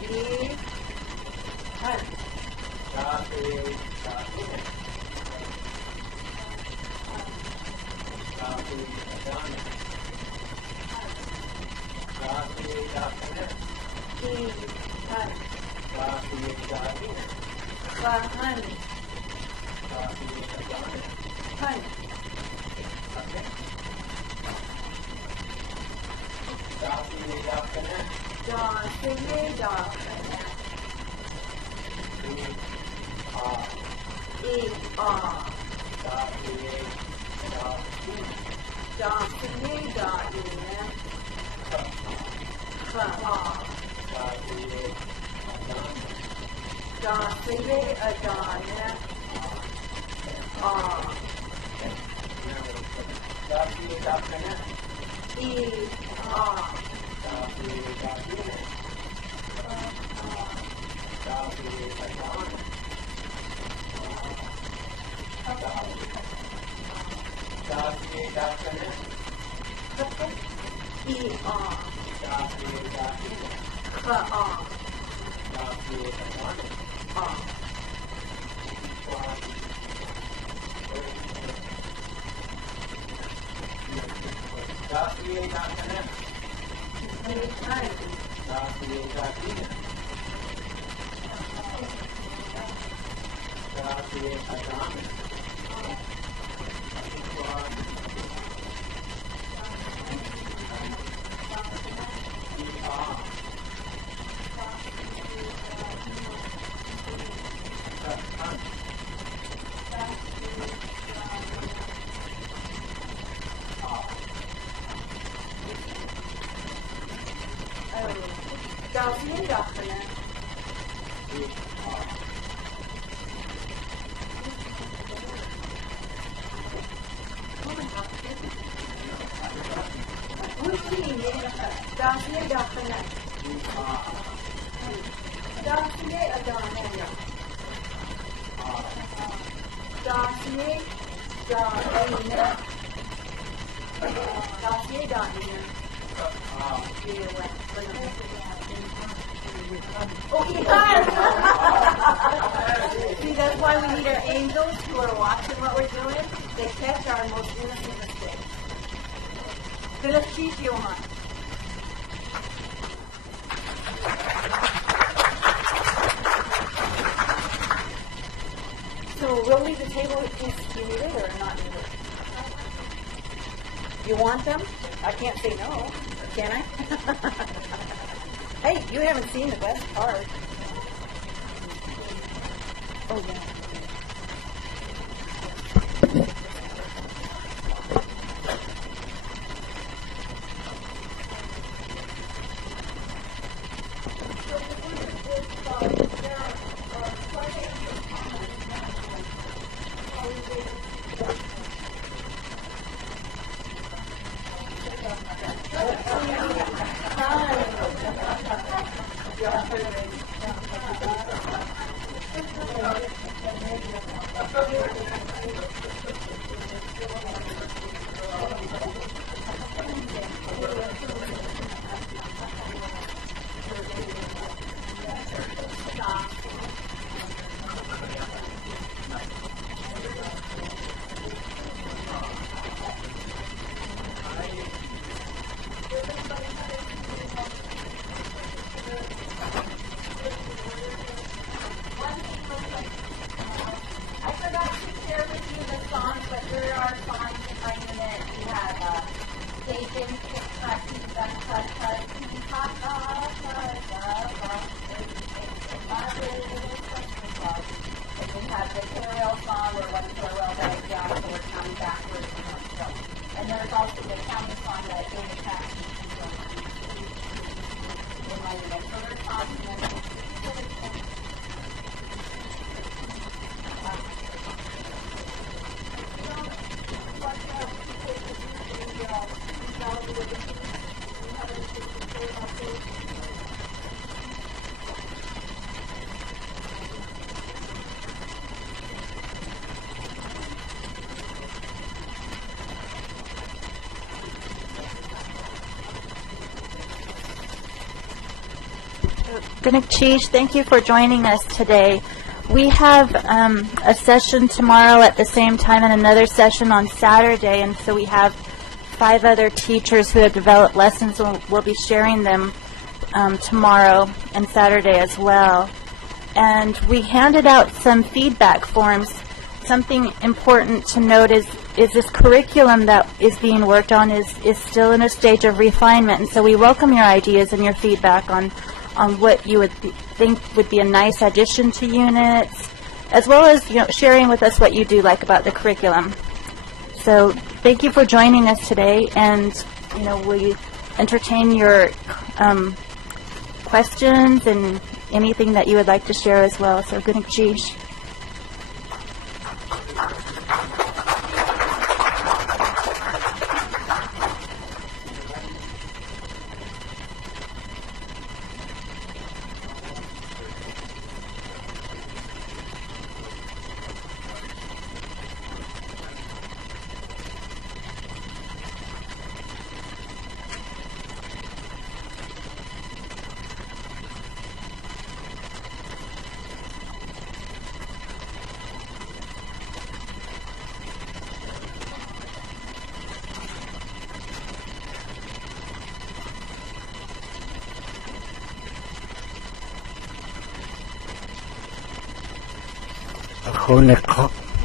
E. Hunt. Daphne, Daphne. Daphne, Daphne. Daphne, Daphne. E. Hunt. Daphne, Daphne. Hunt. Daphne, Daphne. Hunt. Okay. Daphne, Daphne. Daphne, Daphne. E. E. R. Daphne, Daphne. Daphne, Daphne. R. Daphne, Daphne, Adana. R. Daphne, Daphne. E. R. Daphne, Daphne. Daphne, Daphne. Daphne, Daphne. E. R. Daphne, Daphne. R. Daphne, Daphne. R. Daphne, Daphne. E. Hunt. Daphne, Daphne. Daphne, Daphne. Daphne, Daphne. Daphne, Daphne. Daphne, Adana. Daphne, Daphne. Daphne, Daphne. Oh, yes! See, that's why we need our angels who are watching what we're doing. They catch our most innocent mistakes. Phyllis, teach you one. So we'll leave the table if you need it or not need it. You want them? I can't say no, can I? Hey, you haven't seen the best part. Oh, yeah. Chief, thank you for joining us today. We have a session tomorrow at the same time and another session on Saturday, and so we have 5 other teachers who have developed lessons, and we'll be sharing them tomorrow and Saturday as well. And we handed out some feedback forms. Something important to note is this curriculum that is being worked on is still in a stage of refinement, and so we welcome your ideas and your feedback on what you would think would be a nice addition to units, as well as sharing with us what you do like about the curriculum. So thank you for joining us today, and we entertain your questions and anything that you would like to share as well. So good Chief.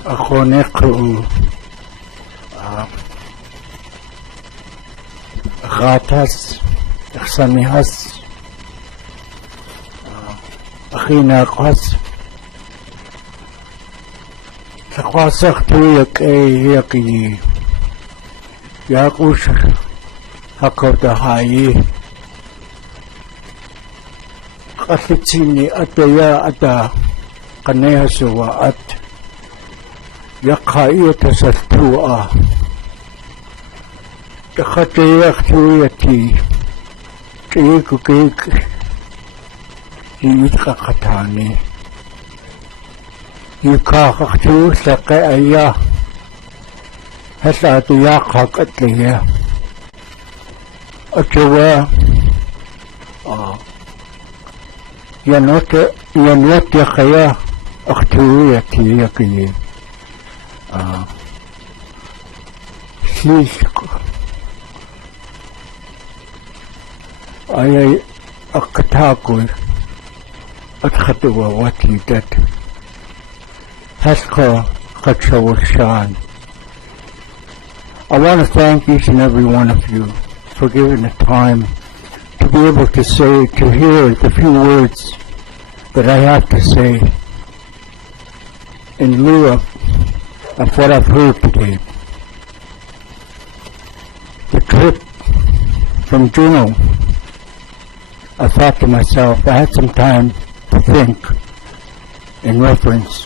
Ako nekru gatas samihas akhina qas taqwasak tuyak yaqi yaqush hakota hayi qatitsini ataya ata qaneha suwaat يقاية سلطوءة تخطيق تويتي كيك كيك يتقى قطاني يكاقق تو سقى أياه هسا تياقها قتلية أجوا ينوت يخيا أختويتي يقيي I akataku atkatuwa wati that haska kachawashan. I want to thank each and every one of you for giving the time to be able to hear the few words that I have to say in lieu of what I've heard today. The trip from Juneau, I thought to myself, I had some time to think in reference,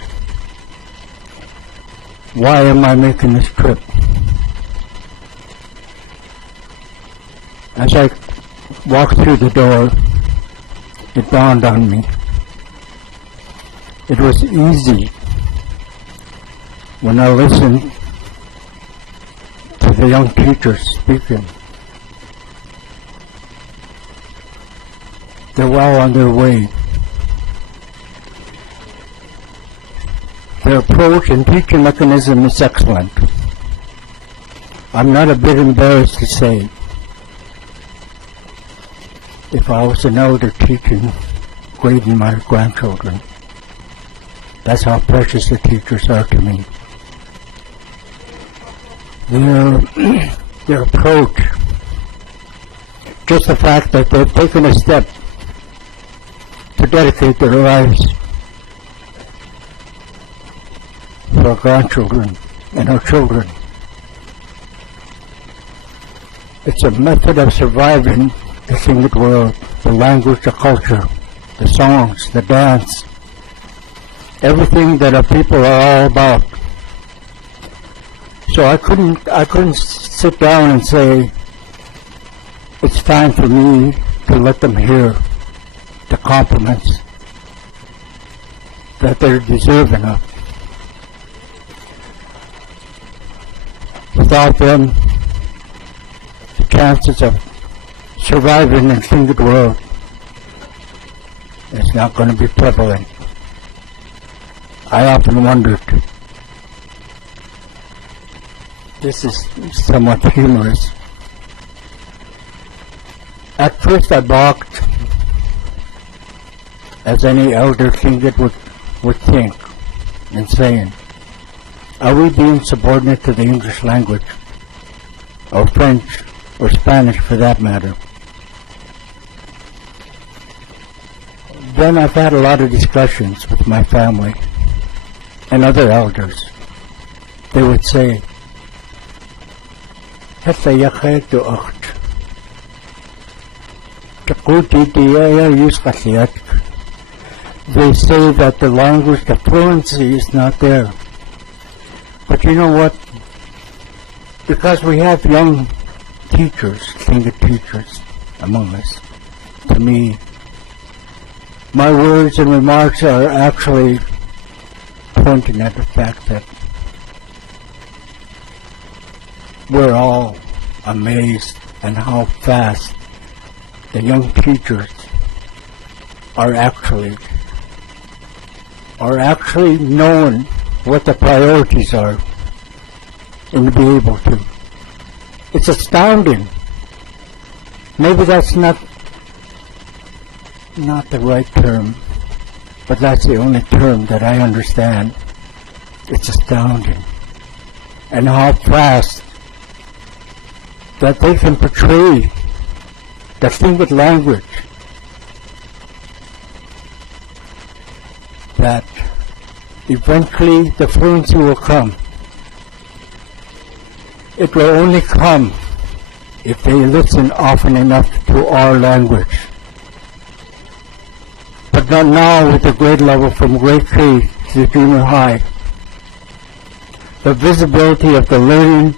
why am I making this trip? As I walked through the door, it dawned on me. It was easy when I listened to the young teachers speaking. They're well on their way. Their approach and teaching mechanism is excellent. I'm not a bit embarrassed to say, if I was an elder teaching, grading my grandchildren, that's how precious the teachers are to me. Their approach, just the fact that they've taken a step to dedicate their lives for our grandchildren and our children. It's a method of surviving the Tlingit world, the language, the culture, the songs, the dance, everything that our people are all about. So I couldn't sit down and say, it's time for me to let them hear the compliments that they're deserving of. Without them, the chances of surviving in the Tlingit world It's not going to be prevalent. I often wondered. This is somewhat humorous. At first I balked, as any elder Tlingit would think, and saying, are we being subordinate to the English language, or French, or Spanish for that matter? Then I've had a lot of discussions with my family and other elders. They would say, they say that the language, the fluency is not there. But you know what? Because we have young teachers, Tlingit teachers among us, to me, my words and remarks are actually pointing at the fact that we're all amazed at how fast the young teachers are actually knowing what the priorities are and to be able to. It's astounding. Maybe that's not the right term, but that's the only term that I understand. It's astounding. And how fast that they can portray the Tlingit language, that eventually the fluency will come. It will only come if they listen often enough to our language. But not now with the grade level from grade K to junior high. The visibility of the learning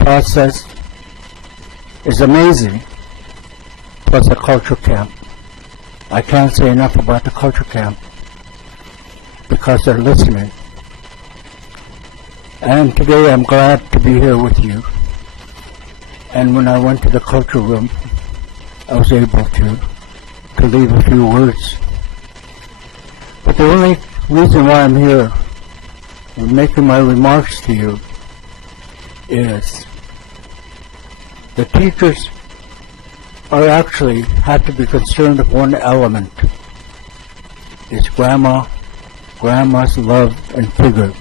process is amazing. Plus the culture camp. I can't say enough about the culture camp because they're listening. And today I'm glad to be here with you. And when I went to the culture room, I was able to leave a few words. But the only reason why I'm here and making my remarks to you is the teachers are actually have to be concerned with one element. It's grandma's love and figure.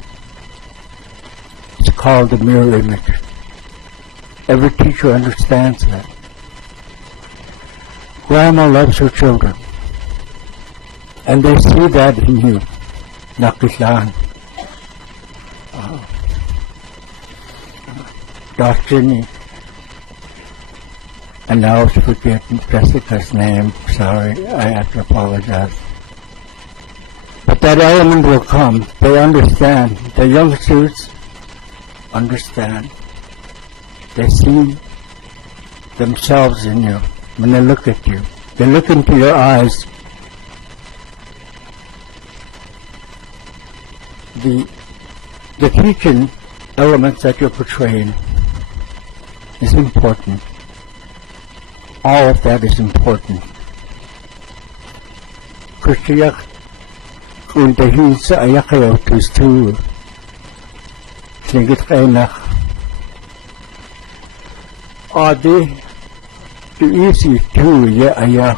It's called the mirror image. Every teacher understands that. Grandma loves her children. And they see that in you. Nakislaan. Daphne. And now I was forgetting Jessica's name. Sorry, I have to apologize. But that element will come. They understand. The youngsters understand. They see themselves in you when they look at you. They look into your eyes. The teaching elements that you're portraying is important. All of that is important. Kristiyak kuntahin sa ayakayaw tustu Tlingit kainak adi tuisi tu ya aya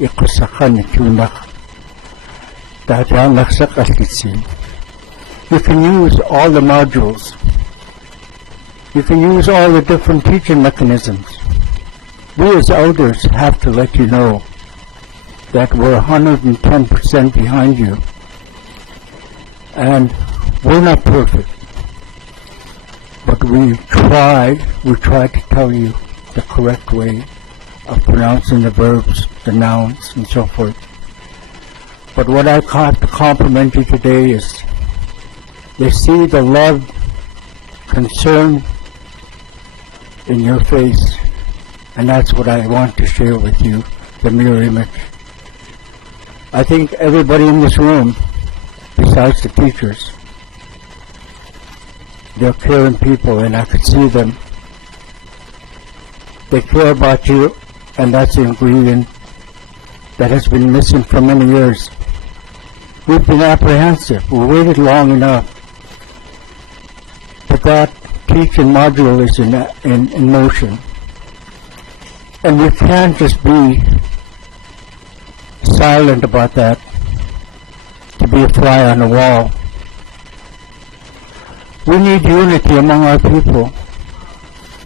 ikusakan tunak tatanak sa kasitsin. You can use all the modules. You can use all the different teaching mechanisms. We as elders have to let you know that we're 110% behind you. And we're not perfect. But we try to tell you the correct way of pronouncing the verbs, the nouns, and so forth. But what I have to compliment you today is they see the love, concern in your face, and that's what I want to share with you, the mirror image. I think everybody in this room, besides the teachers, they're caring people, and I could see them. They care about you, and that's the ingredient that has been missing for many years. We've been apprehensive. We waited long enough. But that teaching module is in motion. And we can't just be silent about that, to be a fly on the wall. We need unity among our people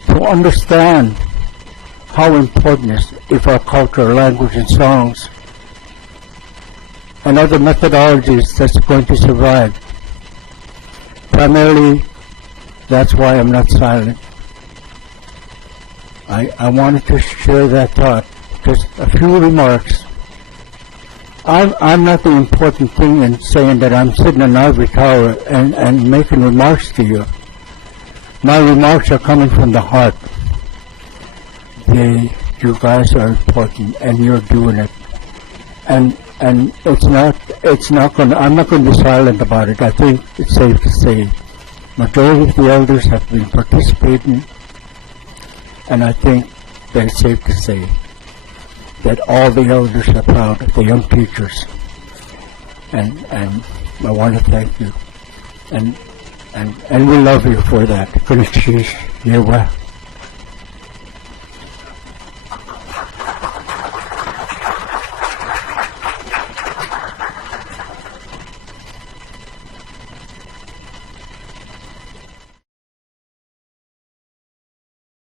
to understand how important is our culture, language, and songs, and other methodologies that's going to survive. Primarily, that's why I'm not silent. I wanted to share that thought. Just a few remarks. I'm not the important thing in saying that I'm sitting in an ivory tower and making remarks to you. My remarks are coming from the heart. You guys are important, and you're doing it. And it's not going to, I'm not going to be silent about it. I think it's safe to say majority of the elders have been participating, and I think that it's safe to say that all the elders are proud of the young teachers. And I want to thank you. And we love you for that. You're well.